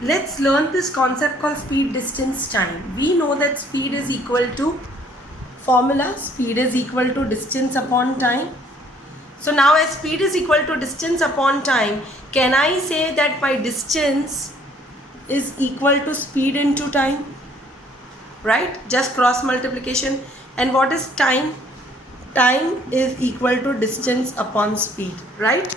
let's learn this concept called speed, distance, time. We know that speed is equal to formula, speed is equal to distance upon time. So now as speed is equal to distance upon time, can I say that my distance is equal to speed into time? Right? Just cross multiplication. And what is time? Time is equal to distance upon speed, right?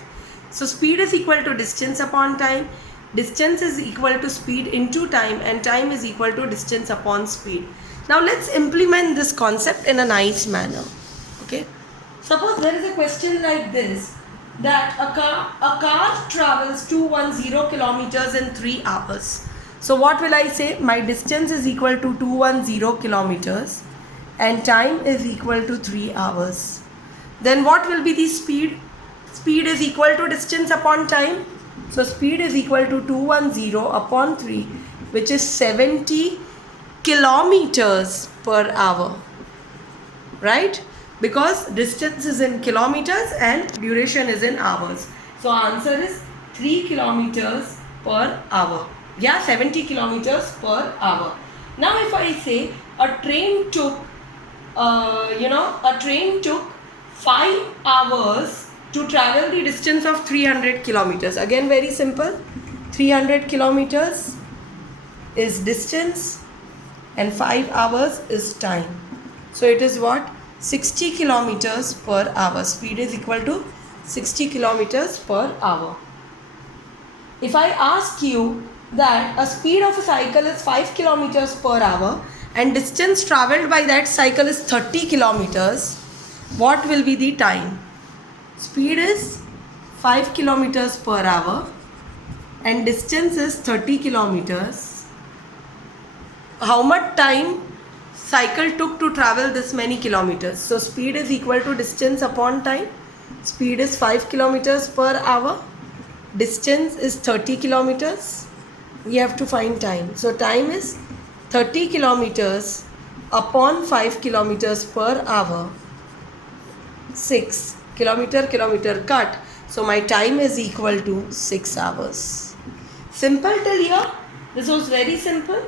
So speed is equal to distance upon time, distance is equal to speed into time, and time is equal to distance upon speed. Now let's implement this concept in a nice manner. Okay, suppose there is a question like this, that a car travels 210 kilometers in 3 hours. So what will I say? My distance is equal to 210 kilometers and time is equal to 3 hours. Then what will be the speed? Speed is equal to distance upon time. So speed is equal to 210 upon 3, which is 70 kilometers per hour. Right? Because distance is in kilometers and duration is in hours. So answer is 3 kilometers per hour. Yeah, 70 kilometers per hour. Now if I say a train took a train took 5 hours to travel the distance of 300 kilometers. Again, very simple. 300 kilometers is distance and 5 hours is time. So it is what? 60 kilometers per hour. Speed is equal to 60 kilometers per hour. If I ask you that a speed of a cycle is 5 kilometers per hour and distance travelled by that cycle is 30 kilometers, what will be the time? Speed is 5 kilometers per hour and distance is 30 kilometers. How much time cycle took to travel this many kilometers? So speed is equal to distance upon time. Speed is 5 kilometers per hour. Distance is 30 kilometers. We have to find time. So time is 30 kilometers upon 5 kilometers per hour. 6 kilometer cut. So my time is equal to 6 hours. Simple till here? This was very simple.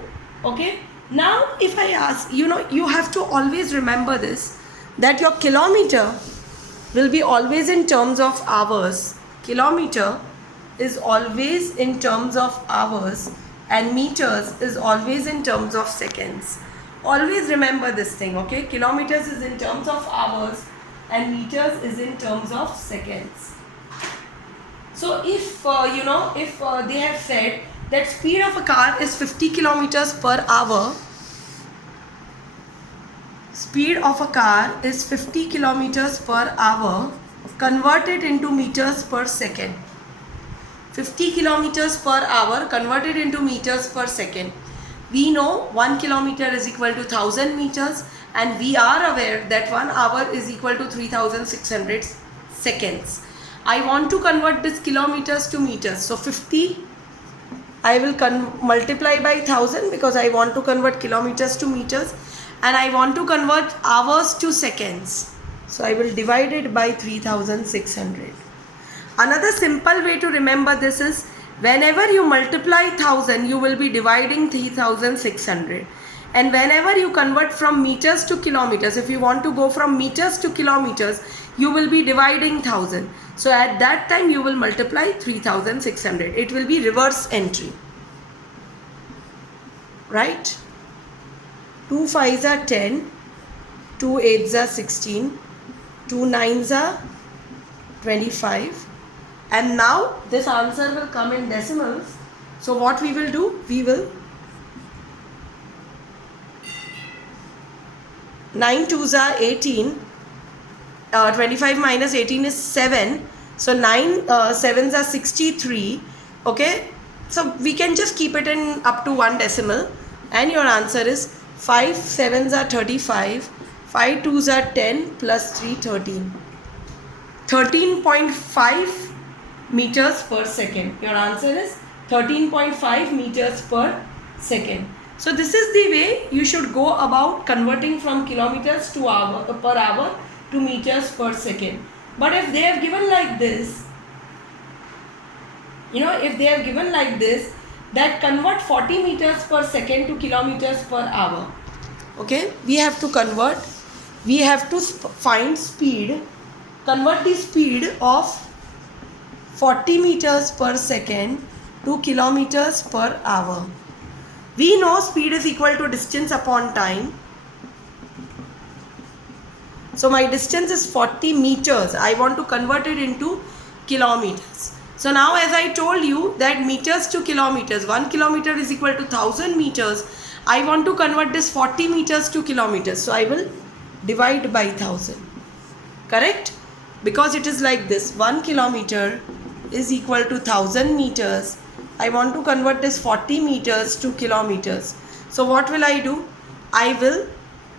Okay. Now if I ask, you have to always remember this, that your kilometer will be always in terms of hours. Kilometer is always in terms of hours and meters is always in terms of seconds. Always remember this thing, okay? Kilometers is in terms of hours and meters is in terms of seconds. So if they have said that speed of a car is 50 kilometers per hour, speed of a car is 50 kilometers per hour converted into meters per second. 50 kilometers per hour converted into meters per second. We know 1 kilometer is equal to 1000 meters and we are aware that 1 hour is equal to 3600 seconds. I want to convert this kilometers to meters. So 50 I will multiply by 1000 because I want to convert kilometers to meters and I want to convert hours to seconds. So I will divide it by 3600. Another simple way to remember this is, whenever you multiply 1000, you will be dividing 3600. And whenever you convert from meters to kilometers, if you want to go from meters to kilometers, you will be dividing 1000. So at that time, you will multiply 3600. It will be reverse entry. Right? 2 5s are 10, 2 8s are 16, 2 9s are 25. And now this answer will come in decimals. So what we will do? We will 9 2s are 18. 25 minus 18 is 7. So 9 7s are 63. Okay. So we can just keep it in up to 1 decimal. And your answer is 5 7s are 35. 5 2s are 10 plus 3 13. 13.5 meters per second. Your answer is 13.5 meters per second. So this is the way you should go about converting from kilometers to per hour to meters per second. But if they have given like this, that convert 40 meters per second to kilometers per hour. Okay, we have to find speed, convert the speed of 40 meters per second to kilometers per hour. We know speed is equal to distance upon time. So my distance is 40 meters. I want to convert it into kilometers. So now, as I told you that meters to kilometers, 1 kilometer is equal to 1000 meters. I want to convert this 40 meters to kilometers. So I will divide by 1000. Correct? Because it is like this. 1 kilometer is equal to 1000 meters. I want to convert this 40 meters to kilometers. So what will I do? I will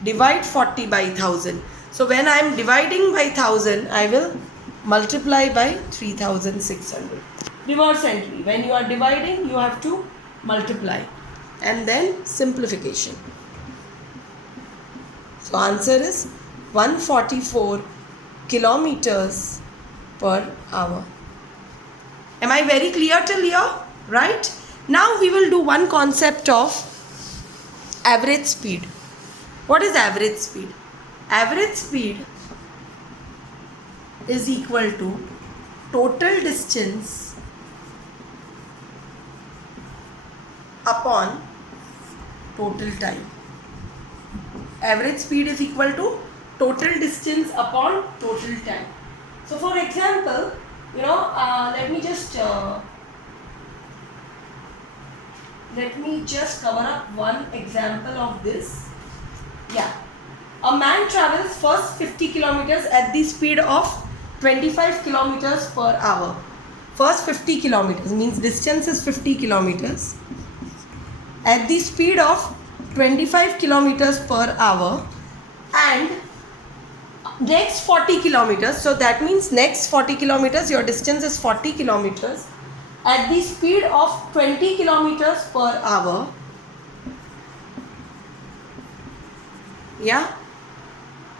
divide 40 by 1000. So when I am dividing by 1000, I will multiply by 3600. Reverse entry. When you are dividing, you have to multiply. And then simplification. So answer is 144 kilometers per hour. Am I very clear till here? Right? Now we will do one concept of average speed. What is average speed? Average speed is equal to total distance upon total time. Average speed is equal to total distance upon total time. So for example, let me just cover up one example of this. Yeah. A man travels first 50 kilometers at the speed of 25 kilometers per hour. First 50 kilometers means distance is 50 kilometers. At the speed of 25 kilometers per hour, and next 40 kilometers. So that means next 40 kilometers, your distance is 40 kilometers. At the speed of 20 kilometers per hour. Yeah.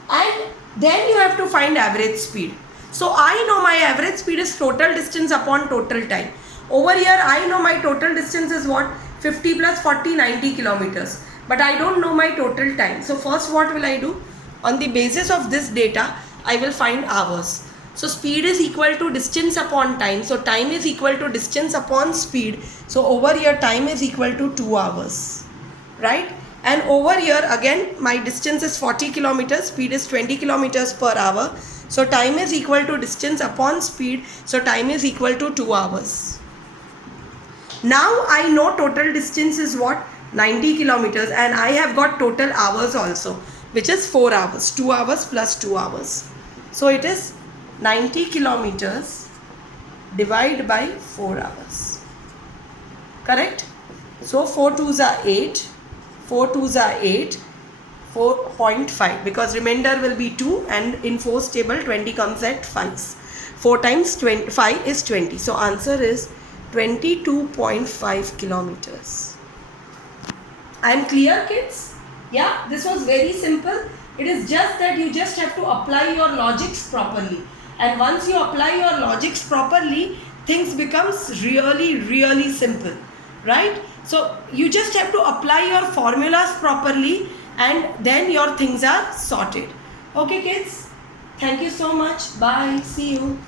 And then you have to find average speed. So I know my average speed is total distance upon total time. Over here I know my total distance is what? 50 plus 40, 90 kilometers. But I don't know my total time. So first what will I do? On the basis of this data, I will find hours. So speed is equal to distance upon time. So time is equal to distance upon speed. So over here time is equal to 2 hours. Right? And over here again my distance is 40 kilometers, speed is 20 kilometers per hour. So time is equal to distance upon speed. So time is equal to 2 hours. Now I know total distance is what? 90 kilometers, and I have got total hours also, which is 4 hours. 2 hours plus 2 hours. So it is 90 kilometers divided by 4 hours. Correct? So 4 2s are 8. 4 2s are 8, 4.5, because remainder will be 2, and in 4's table 20 comes at 5s. 4 times 5 is 20. So answer is 22.5 kilometers. I am clear, kids? Yeah, this was very simple. It is just that you just have to apply your logics properly. And once you apply your logics properly, things becomes really, really simple. Right? So you just have to apply your formulas properly, and then your things are sorted. Okay kids? Thank you so much. Bye. See you.